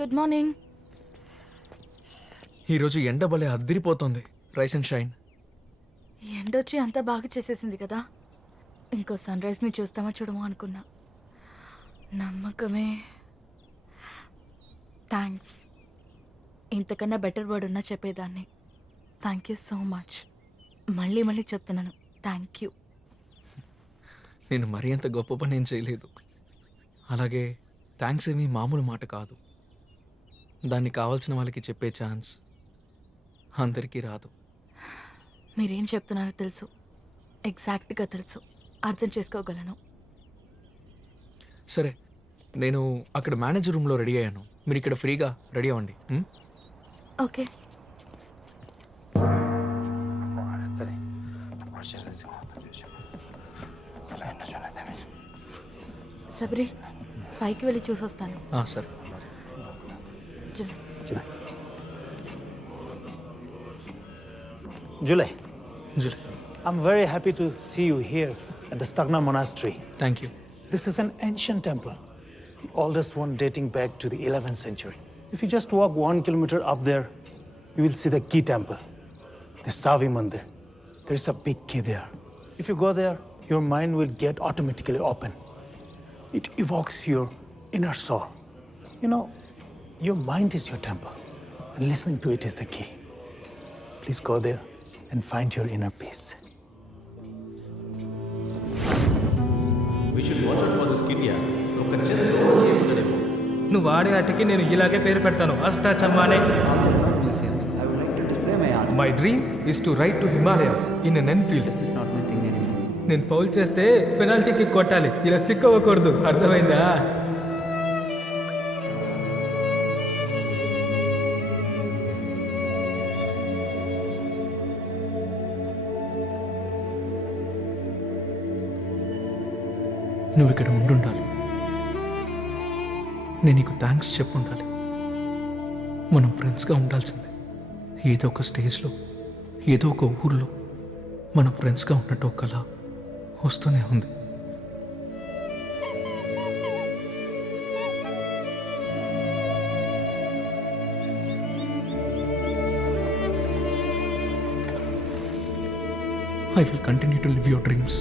Good morning. ఈరోజు ఎండ భలే అద్దిరిపోతుంది. Rise and shine. ఎండొచ్చి అంతా బాగా చేసేసింది కదా. ఇంకో సన్ రైజ్ని చూస్తామా చూడమో అనుకున్నా. నమ్మకమే. థ్యాంక్స్. ఇంతకన్నా బెటర్ వర్డ్ ఉన్నా చెప్పేదాన్ని. Thank you so much. మళ్ళీ మళ్ళీ చెప్తున్నాను, థ్యాంక్ యూ. నేను మరీ అంత గొప్ప పని ఏం చేయలేదు. అలాగే థ్యాంక్స్ ఏమీ మామూలు మాట కాదు. దాన్ని కావాల్సిన వాళ్ళకి చెప్పే ఛాన్స్ అందరికీ రాదు. మీరేం చెప్తున్నారో తెలుసు, ఎగ్జాక్ట్గా తెలుసు, అర్థం చేసుకోగలను. సరే, నేను అక్కడ మేనేజర్ రూమ్లో రెడీ అయ్యాను. మీరు ఇక్కడ ఫ్రీగా రెడీ అవ్వండి. ఓకే. సబ్రి, పైకి వెళ్ళి చూసొస్తాను. సరే. July. July. I'm very happy to see you here at the Stagna Monastery. Thank you. This is an ancient temple, the oldest one dating back to the 11th century. If you just walk 1 kilometer up there, you will see the key temple, the Savi Mandir. There is a big key there. If you go there, your mind will get automatically open. It evokes your inner soul. You know, your mind is your temple, and listening to it is the key. Please go there and find your inner peace. We should watch out for this kid here. ఒక chess చేయబోతాడేమో. నువ్వు వాడే ఆటకి నేను ఇలాగే పేరు పెడతాను, అష్టాచమ్మానే. Museums. I would like to display my art. My dream is to ride to Himalayas in an Enfield. This is not my thing anymore. నేను ఫౌల్ చేస్తే పెనాల్టీకి కొట్టాలి, ఇలా సిక్ అవ్వకూడదు. అర్థమైందా? నువ్వు ఇక్కడ ఉండుండాలి. నేను నీకు థ్యాంక్స్ చెప్పుండాలి. మనం ఫ్రెండ్స్గా ఉండాల్సిందే. ఏదో ఒక స్టేజ్లో, ఏదో ఒక ఊర్లో మనం ఫ్రెండ్స్గా ఉన్నట్టు ఒక కళ వస్తూనే ఉంది. I will continue to live your dreams.